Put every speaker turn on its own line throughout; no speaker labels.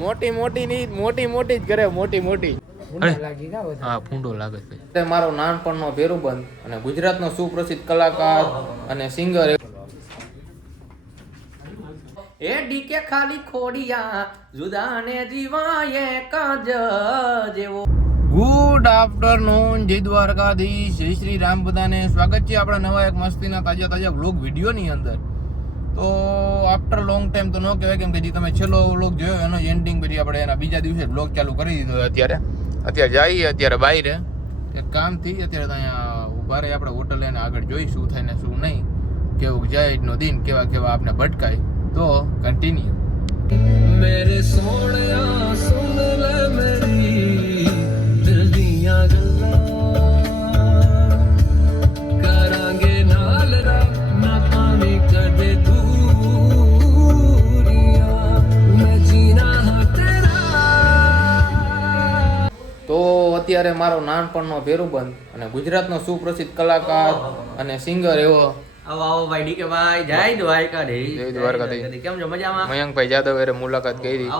મોટી મોટી ની મોટી મોટી જ કરે મોટી મોટી. હા ફૂંડો લાગે છે. મારો નાનપણનો ભેરુબંધ અને ગુજરાતનો સુપ્રસિદ્ધ કલાકાર અને સિંગર એ ડીકે ખાલી ખોડિયા જુદાને જીવાય કજ જેવો. ગુડ આફ્ટરનૂન જય દ્વારકાધીશ. જય શ્રી રામ બધાને સ્વાગત છે આપણા નવા એક મસ્તીના તાજા તાજા વ્લોગ વિડીયોની અંદર. તો આફ્ટર લોંગ ટાઈમ તો ન કહેવાય, કેમ કે જે તમે છેલ્લો વ્લોગ જોયો એનો એન્ડિંગ પછી આપણે એના બીજા દિવસે બ્લોગ ચાલુ કરી દીધો અત્યારે. અત્યારે જઈએ, અત્યારે બહાર. કામથી અત્યારે અહીંયા ઊભા રહી આપણે હોટલ એને આગળ જોઈ શું થાય ને શું નહીં. કેવું જાયનો દિન, કેવા કેવા આપને ભટકાય. તો કન્ટિન્યુ
મેરે
સોણિયા અત્યારે મારો નાનપણનો ભેરુબંધ અને ગુજરાતનો સુપ્રસિદ્ધ કલાકાર અને સિંગર એવો
આવો આવો ભાઈ ડીકે ભાઈ જય દ્વારકાધીશ.
જય દ્વારકાધીશ.
કેમ છો મજામાં?
મયંકભાઈ જાદવ એરે મુલાકાત કરી.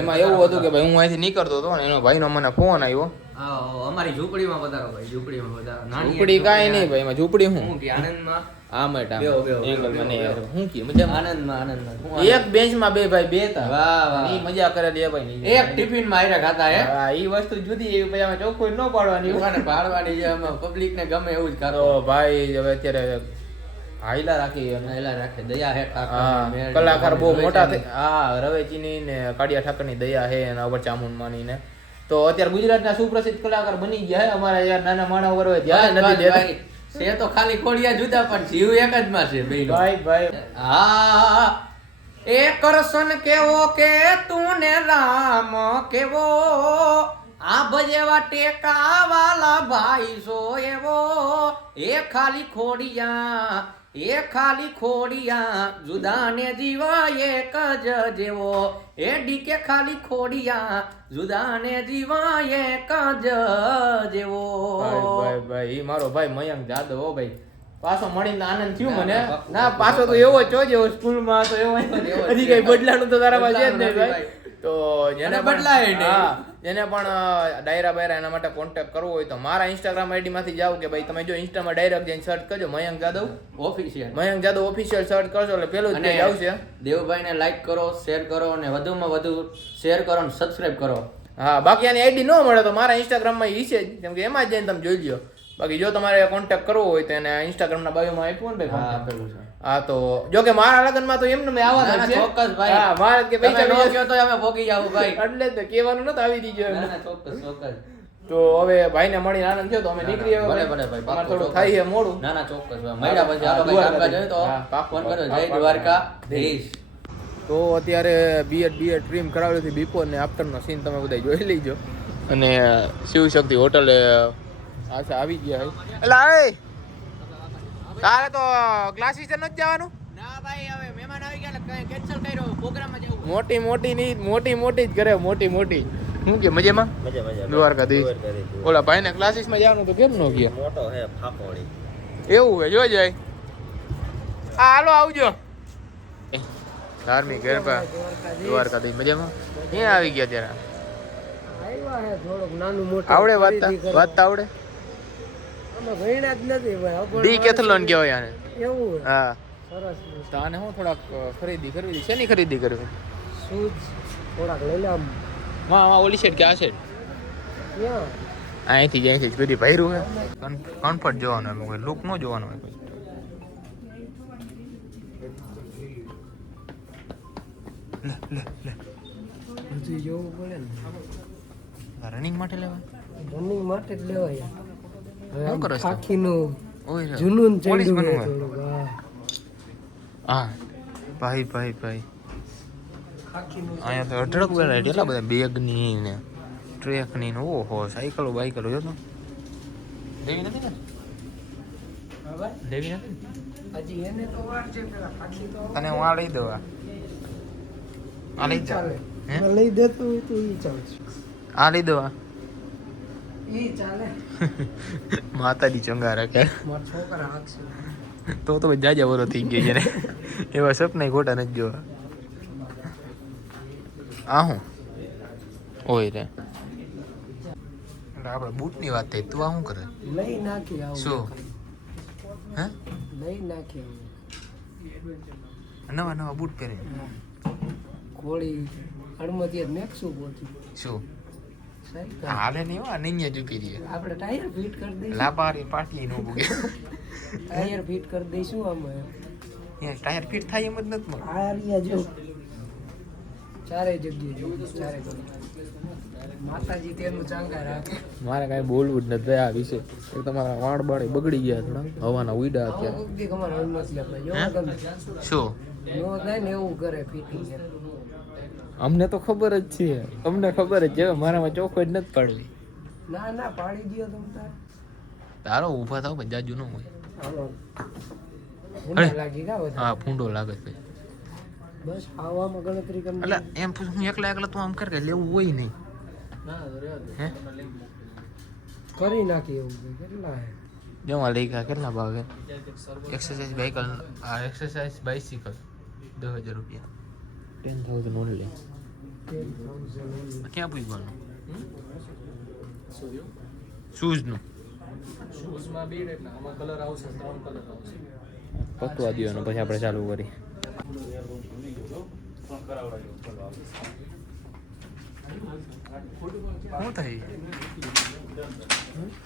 એમાં એવું હતું કે ભાઈ હું અહીંથી નીકળતો હતો ને એનો ભાઈનો મને ફોન આવ્યો.
આવો, આવો. અમારી ઝૂંપડીમાં પધારો ભાઈ ઝૂંપડીમાં પધારો
ઝૂંપડી
એક
કાંઈ નહીં ભાઈ એમાં ઝૂંપડી હું?
હું આનંદમાં?
આ મેટા
બેહો, બેહો, બેહો,
એંગલ મને હું કે મજામાં?
આનંદમાં આનંદમાં.
એક બેન્ચમાં બે ભાઈ બે હતા.
વાહ, વાહ.
ઈ મજા કરે દે ભાઈ
એક ટિફિનમાં આયરા ખાતા હે?
હા ઈ વસ્તુ જુદી એવી ભાઈ અમે ચોખ્ખું ન પાડવાની
પાડવાની છે અમે પબ્લિક ને ગમે એવું જ કરો
ભાઈ હવે અત્યારે હાઈલા રાખી
એલા રાખે દયા હે ઠાકર
કલાકાર બહુ. મોટા હા રવેચીની ને કાળિયા ઠાકરની દયા હે અને અવર ચામુંડમાની ને. તો અત્યારે ગુજરાતના સુપ્રસિદ્ધ કલાકાર બની ગયા હે અમારા યાર નાના માણા ઉપર હોય ધ્યાન નથી દેતા.
છે તો ખાલી કોડિયા જુદા પણ જીવ એક જ માં છે.
ભાઈ ભાઈ.
હા એ કરશન કેવો કે તું ને રામ કેવો? આ ભજેવા ટેકાવાલા ભાઈ સો એવો. એ ખાલી ખોડિયા એ ખાલી ખોડિયા જુદાને જીવા એક જ જેવો. એ ડીકે ખાલી ખોડિયા જુદાને જીવા એક જ જેવો.
ભાઈ મારો ભાઈ મયંક જાદવ હો ભાઈ. પાછો મળીને આનંદ થયો મને.
ના,
પાછો તો એવો છો જેવો સ્કૂલમાં તો એવો. હજી કઈ બદલાનું તો તારા પાસે છે જ નહીં ભાઈ. તો જેને
બદલાય નહીં.
જેને પણ ડાયરા બાયરા એના માટે કોન્ટેક્ટ કરવો હોય તો મારા ઇન્સ્ટાગ્રામ આઈડી માંથી જાવ કે ભાઈ તમે જો ઇન્સ્ટામાં ડાયરેક્ટ જઈને સર્ચ કરજો. Mayank Jadav?
Official
Mayank Jadav official search કરશો એટલે પેલું જ આવશે.
દેવભાઈને લાઈક કરો શેર કરો અને વધુમાં વધુ શેર કરો અને સબસ્ક્રાઇબ કરો.
હા બાકી આની આઈડી ન મળે તો મારા ઇન્સ્ટાગ્રામમાં ઈ છે જ. કેમ કે એમાં જ જઈને તમે જોઈ લ્યો. બાકી જો તમારે કોન્ટેક્ટ કરવો હોય તો એને ઇન્સ્ટાગ્રામના બાયોમાં આપ્યું ને ભાઈ.
આપેલું છે.
હા તો જો કે મારા લગ્નમાં તો એમને મેં આવવાના
ના,
છે.
ચોક્કસ ભાઈ.
હા મારે કે પૈસા
ન
બીજા-
તો અમે ભોગી જાવું ભાઈ.
એટલે જ તો કહેવાનું નતું આવી દીજો
ના, ના, ચોક્કસ ચોક્કસ.
તો હવે ભાઈને મળી આનંદ થયો તો અમે નીકળી
આવ્યા
હવે
ભલે, ભલે ભાઈ,
અમારે થોડું થાય છે મોડું.
ના ના ચોક્કસ ભાઈ. મળ્યા પછી આલો
ભાઈ
કામકાજ હોય તો ફોન
કરો
જય દ્વારકા. દેશ.
તો અત્યારે બીએડ બીએડ ટ્રીમ કરાવ્યું છે બિફોર ને આફ્ટરનો સીન તમે બધા જોઈ લેજો. અને શિવ શક્તિ હોટલે આશા આવી ગયા એટલે તારે તો ક્લાસીસ નથી જવાનું?
ના ભાઈ હવે મહેમાન આવી ગયા એટલે કેન્સલ કર્યો પ્રોગ્રામમાં જવું
મોટી મોટી ની મોટી મોટી જ કરે મોટી મોટી. શું કે મજામાં?
મજા મજા
દ્વારકાધીશ. ઓલા ભાઈને ક્લાસીસમાં જવાનું તો કેમ નો ગયા?
મોટો હે ફાફોડી.
એવું હે જો જાય. હા હાલો આવજો. ધાર્મિક ગરબા દ્વારકાધીશ. મજામાં? ક્યાં આવી ગયા ત્યારે?
આવ્યા હે થોડુંક નાનું મોટું
આવડે
વાત
વાત. આવડે?
ભણ્યા જ નથી ભાઈ
ડી કેથલોન કહેવાય આને
એવું હા. સરસ
તાને આને હું થોડાક ખરીદી કરવી? હતી શેની ખરીદી કરવી?
શૂઝ. થોડાક લઈ લે આમ.
માં માં ઓલી સાઈડ કે આ
ક્યાં?
અહીંથી જ અહીંથી બધી ભર્યું છે. કમ્ફર્ટ જોવાનું હોય કોઈ લુક ન જોવાનું હોય કોઈ.
બધું જોવું પડે ને.
રનિંગ માટે લેવા
રનિંગ માટે જ લેવાય
શું કરો છો?
ખાખીનું
ઓય રે.
જૂનું
પોલીસ
ચડ્યું
બનવું
હે
ભાઈ ભાઈ ભાઈ અહીંયા તો અઢળક વેરાયટી એટલા બધા બેગની ને ટ્રેકની ને ઓહો સાયકલો બાયકલો જો તો દેવી નથી ને દેવી નથી તને હું આ લઈ દઉં આ. લઈ જા
ચાલે
હે?
લઈ દેતો હોય તો ઈ ચાલશે
આ લઈ દઉં આ
ઈ ચાલે
માતાજી ચંગા રાખે. તો તો જાજા વરો થઈ ગયો છે. એવા સપના ખોટા નથી જોવા. આ હું? ઓય રે. આપણે બૂટની વાત થઈ તું આ શું કરે?
લઈ નાખી
શું? હે?
લઈ નાખી
નવા નવા બૂટ પહેરે
કોળી અડમતી મેકશું બોલતી
શું? હાલે નહીં હો નહીં જ ઊભી રહીએ
આપણે ટાયર ફિટ કરી દઈશું.
લાપારી પાટી નો ભૂગે
ટાયર ફિટ કરી દઈશું આમ
યાર ટાયર ફિટ થાય એમ જ નથી મળે
આ રહ્યા જો. ચારે જગ્યાએ જો ચારે માતાજી તેનું ચાંગા રાખે.
મારે કાંઈ બોલવું જ નથી આ વિશે. એક તમારા વાળ બાળ બગડી ગયા થોડા હવાના ઉડા અત્યારે. શું?
નો થાય ને એવું કરે ફિટિંગ
અમને તો ખબર જ છે. અમને ખબર જ છે. મારામાં ચોખ્ખો જ નથી પાડવી.
ના ના પાડી દો તમ તાર.
તારો ઊભા થાવ પણ જાજુ ન હોય.
હાલો. લાગી ગયા
હા ફૂંડો લાગે છે.
બસ આવામાં ગણતરી કરી
એટલે એમ પૂછ હું એકલા એકલા તું આમ કર કે લેવું હોય નહીં. હે?
કરી નાખી એવું કેટલા હે?
જેમાં લઈ ગયા કેટલા ભાવે? એક્સરસાઇઝ બાઇકલ આ એક્સરસાઇઝ બાઇસિકલ દસ હજાર રૂપિયા. Ten thousand only
Ten thousand only.
ક્યાં પૂછવાનું? શૂઝનું.
શૂઝમાં બે ટાઈપના આમાં કલર આવશે ત્રણ કલર આવશે.
પતવા દો પછી આપણે ચાલુ કરી શું થઈ?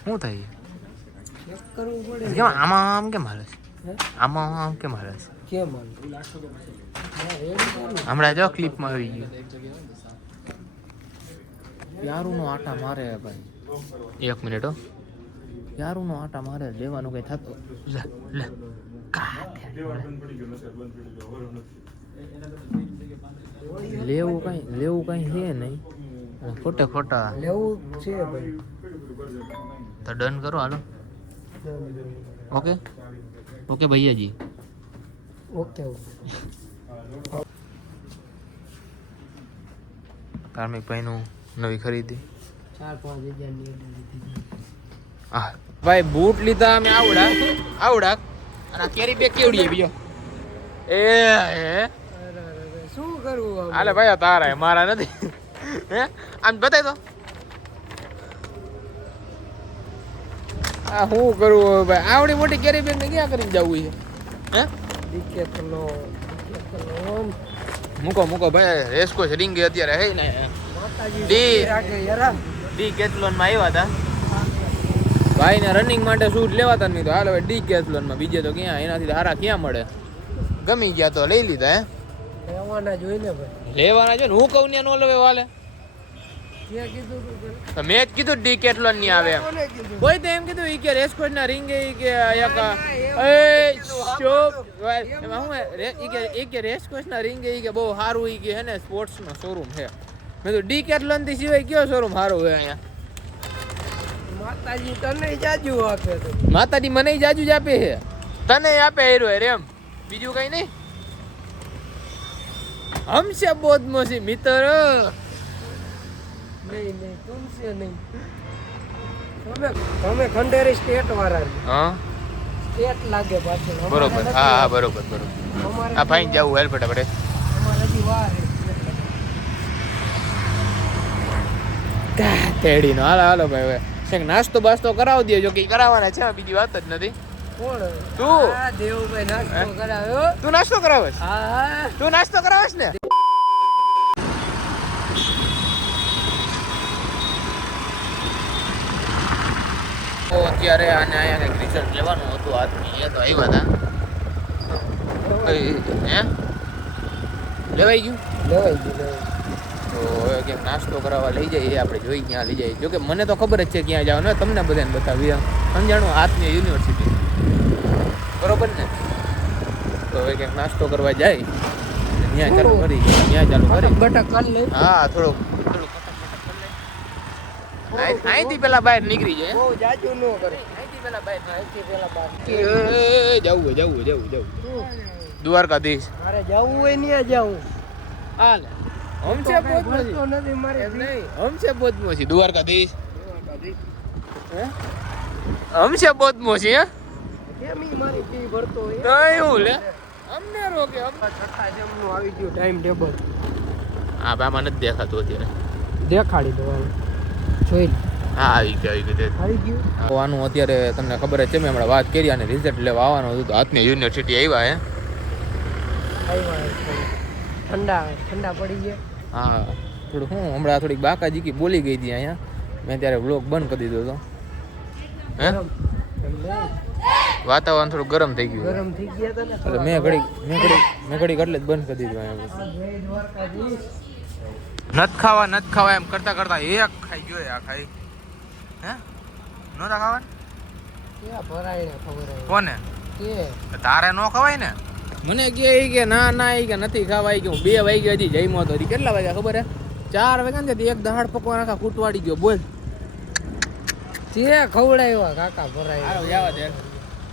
શું થઈ?
કરવું પડે.
કેમ આમાં આમ કેમ હાલે છે? આમાં આમ કેમ હાલે છે?
કેમ
હમણાં જો ક્લિપમાં આવી ગયું. યારુનો આટા મારે ભાઈ. એક મિનિટ હો. યારુનો આટા મારે લેવાનું કઈ થતું? લે લે. લેવું કઈ લેવું કઈ છે નહીં. ખોટે ખોટા.
લેવું છે ભાઈ.
તો ડન કરો હાલો. ઓકે ઓકે ભૈયાજી.
ઓકે ઓકે
કાર્મિક ભાઈનું નવી ખરીદી.
ચાર પાંચ
ભાઈ બૂટ લીધા અમે આવડા. આવડા? અને કેરી બેગ કેવડી બીજો એ
શું કરવું?
હાલે ભાઈ આ તારા એ મારા નથી. હે? આમ બતાવી દો આ શું કરવું ભાઈ? આવડી મોટી કેરી બેન ને ક્યાં કરીને જવું છે? હે?
દિક્કત Decathlon.
મૂકો મૂકો ભાઈ રેસકો રિંગ અત્યારે હે ને? ડી. ડી કેથલોનમાં આવ્યા હતા. ભાઈ ને રનિંગ માટે શૂટ લેવાતા નહીં તો હાલ હવે ડી કેથલોનમાં બીજે તો ક્યાં એનાથી હારા ક્યાં મળે? ગમી ગયા તો લઈ લીધા હે?
લેવાના જોઈને ભાઈ.
લેવાના છે ને હું કહું ને નો લેવે વાલે.
જે કીધું તું
મેં જ કીધું ડી કેથલોનની આવે કોઈ તો એમ કીધું ઈ કે રેસકોટ ના રિંગ ઈ કે એક એ શોપ હું ઈ કે ઈ કે રેસકોટ ના રિંગ ઈ કે બહુ સારું ઈ કે હે ને સ્પોર્ટ્સ નો શોરૂમ છે. મેં તો ડી કેથલોનથી સિવાય કયો શોરૂમ સારો હોય અહીંયા?
માતાજી તને જાજુ આપે
માતાજી મને જાજુ જ આપે છે. તને આપે હેરો એમ. બીજું કઈ નહીં. હમશે બોધમોસી મિત્ર.
નહીં નહીં તુમસે નહીં તમે તમે ખંડેરી સ્ટેટ વાળા
હા?
સ્ટેટ લાગે પાછળ.
બરોબર. હા હા બરોબર બરોબર. આ ફાઈન જવું હેલ ફટાફટ.
અમારે હજી વાર. છે state
તેડી નો હાલો હાલો ભાઈ હવે. કંઈક નાસ્તો બાસ્તો કરાવી દે જો કે કરાવવાના છે? બીજી વાત જ નથી. તું.
હા નાસ્તો કરાવ્યો.
તું નાસ્તો કરાવસ
હા
તું નાસ્તો કરાવસ ને? તો અત્યારે આને અહીંયા કંઈક રિઝલ્ટ લેવાનું હતું આદમી એ તો આવ્યા હતા હે? લેવાઈ ગયું?
લેવાઈ ગયું
તો હવે ક્યાંક નાસ્તો કરાવવા લઈ જઈએ આપણે જોઈ ક્યાં લઈ જઈએ જોકે મને તો ખબર જ છે ક્યાં જવાનું તમને બધાને બતાવી સમજાણું? આત્મીય યુનિવર્સિટી. બરોબર ને? તો હવે ક્યાંક નાસ્તો કરવા જાય. ત્યાં ચાલુ કરી ત્યાં ચાલુ કરી.
બટક કર લે
હા થોડુંક અહીંથી પેલા બહાર નીકળી જાય.
બહુ જાજુ ન કરે.
અહીંથી પેલા બહાર
અહીંથી પેલા
એ, જવું જવું જવું જવું. દ્વારકાધીશ.
મારે જવું હોય નહીં જવું.
હાલ. હમશે પોતમોસી
ભરતો નથી મારે
નહીં. હમશે પોતમોસી દ્વારકાધીશ. હે? હમશે પોતમોસી હે?
કેમ મારી ફી ભરતો હોય?
તો એવું લે. અમને રોકે
છઠ્ઠા જમનું આવી ગયું ટાઈમ ટેબલ.
હા આમાં નથી દેખાતું અત્યારે.
દેખાડી દો. જોઈ
હા આવી ગયું આવી ગયું.
આવી ગયું?
આનું અત્યારે તમને ખબર જ છે મેં હમણાં વાત કરી અને રિઝલ્ટ લેવા આવવાનું હતું તો હાથની યુનિવર્સિટી આવ્યા હે.
ઠંડા ઠંડા પડી ગયા.
હા થોડું હું હમણાં થોડીક બાકાજી કી બોલી ગઈ હતી અહીંયા. મેં ત્યારે વ્લોગ બંધ કરી દીધો હતો. હે. વાતાવરણ થોડું ગરમ થઈ ગયું.
ગરમ થઈ ગયા હતા
એટલે મેં ઘડીક મેં ઘડી મેં ઘડીક એટલે જ બંધ કરી દીધું અહીંયા. નથ ખાવા નથ ખાવા એમ કરતા કરતા એક ખાઈ ગયો આ ખાઈ. હે? નતા ખાવા
ક્યાં ભરાઈને ખબર
કોને?
કે?
તારે નો ખવાય ને? મને કે એ કે ના ના એ કે નથી ખાવા કે હું બે વાગ્યા હજી જઈમો તો હજી કેટલા વાગ્યા ખબર હે? ચાર વાગ્યા ને એક દહાડ પકવા નાખા કૂટવાડી ગયો. બોલ.
તે ખવડાવ્યા કાકા ભરાય.
જવા દે.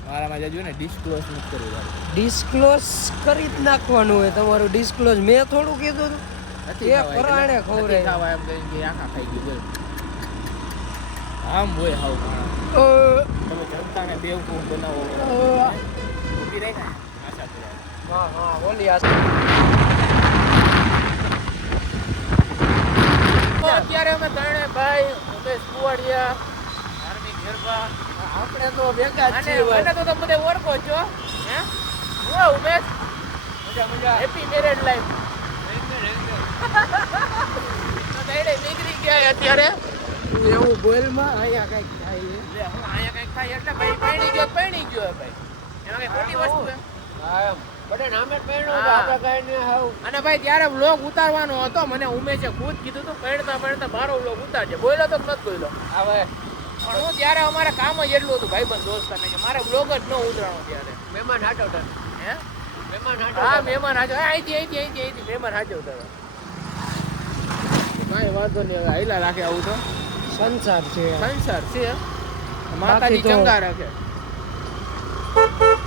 મારામાં જજો ને ડિસ્ક્લોઝ નથી કરવું
ડિસ્ક્લોઝ કરી જ નાખવાનું હોય તમારું ડિસ્ક્લોઝ મેં થોડું કીધું હતું. એ પરાણે
એટલે ખાવા એમ કે આખા ખાઈ ગયું આમ હોય હાવ તમે જમતા બેવકૂફ બનાવો. ઊભી રહી ને? આશા
હા હા ઓલી આ
અત્યારે અમે ત્રણે ભાઈ ઉમેશ કુવાડિયા ધાર્મિક ગરબા.
આપણે તો ભેગા જ છીએ.
મને તો તમે બધે ઓળખો છો હે? હું ઉમેશ. મજા મજા. હેપી મેરેડ લાઈફ નીકળી ગયા અત્યારે.
એવું બોલમાં અહીંયા કંઈક થાય
હું અહીંયા કંઈક થાય એટલે ભાઈ પૈણી ગયો પૈણી ગયો ભાઈ. એમાં કઈ ખોટી વસ્તુ હે.
બધે.
અને ભાઈ ત્યારે બ્લોગ ઉતારવાનો હતો મને ઉમેશે ખુદ કીધું તું પૈણતા પૈણતા મારો વ્લોગ ઉતારજે. બોલ્યો તો નથી બોલ્યો.
હવે
પણ હું ત્યારે અમારે કામ જ એટલું હતું ભાઈબંધ દોસ્તાને કે મારે બ્લોગ જ ન ઉતરાણો ત્યારે.
મહેમાન હાટો તને.
હે?
મહેમાન હાટો
હા. મહેમાન હાજર અહીંથી અહીંથી અહીંથી અહીંથી મહેમાન હાજર કાંઈ વાંધો નહીં હવે હાઈલા રાખે આવું તો.
સંસાર છે.
સંસાર છે. માતાજી ચંગા રાખે.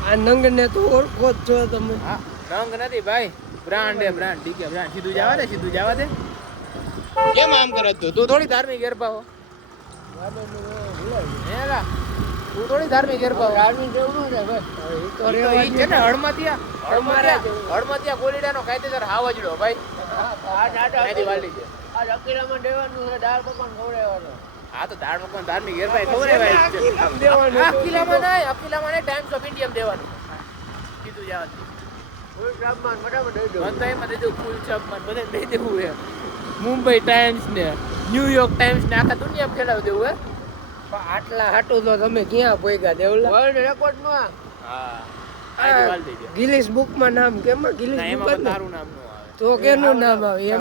આ નંગને તો ઓળખો જ છો તમે.
હા રંગ નથી ભાઈ. બ્રાન્ડ હે બ્રાન્ડ ડીકે બ્રાન્ડ. સીધું જવા દે સીધું જવા દે. કેમ આમ કરે તું? તું થોડી ધાર્મિક ગરબા હો. તું થોડી ધાર્મિક ગરબા
આર્મી જેવું ને ભાઈ. તો
છે ને. હળમતિયા. હળમતિયા હળમતિયા કોલીડાનો કાયદેસર હાવજડો ભાઈ.
આ નાટક
વાલી છે
આ અકીલામાં દેવાનું છે દાળ પકવાન ખવડાવવાનો.
હા તો દાળ મકવાન ધાર્મિક ગરબા ખવડાવાય જ છે.
અકીલામાં દેવાનું.
આ અકીલામાં નહીં અકીલામાં નહીં ટાઈમ્સ ઓફ ઇન્ડિયા દેવાનું. કીધું જવા
ફૂલ ટ્રાપમાં ફટાફટ દઈ દો.
મને તો એમાં ફૂલ છાપમાં બધે દઈ દેવું હે મુંબઈ ટાઈમ્સ ને ન્યુયોર્ક ટાઈમ્સ ને આખા દુનિયામાં ફેલાવી દેવું હે
પણ આટલા હાટું તો તમે ક્યાં પોઈગા દેવલા? વર્લ્ડ રેકોર્ડમાં
હા.
ગિલિસ બુકમાં નામ કેમ ગિલિસ બુક?
તારું નામ ન
તો કેનું નામ આવે? એમ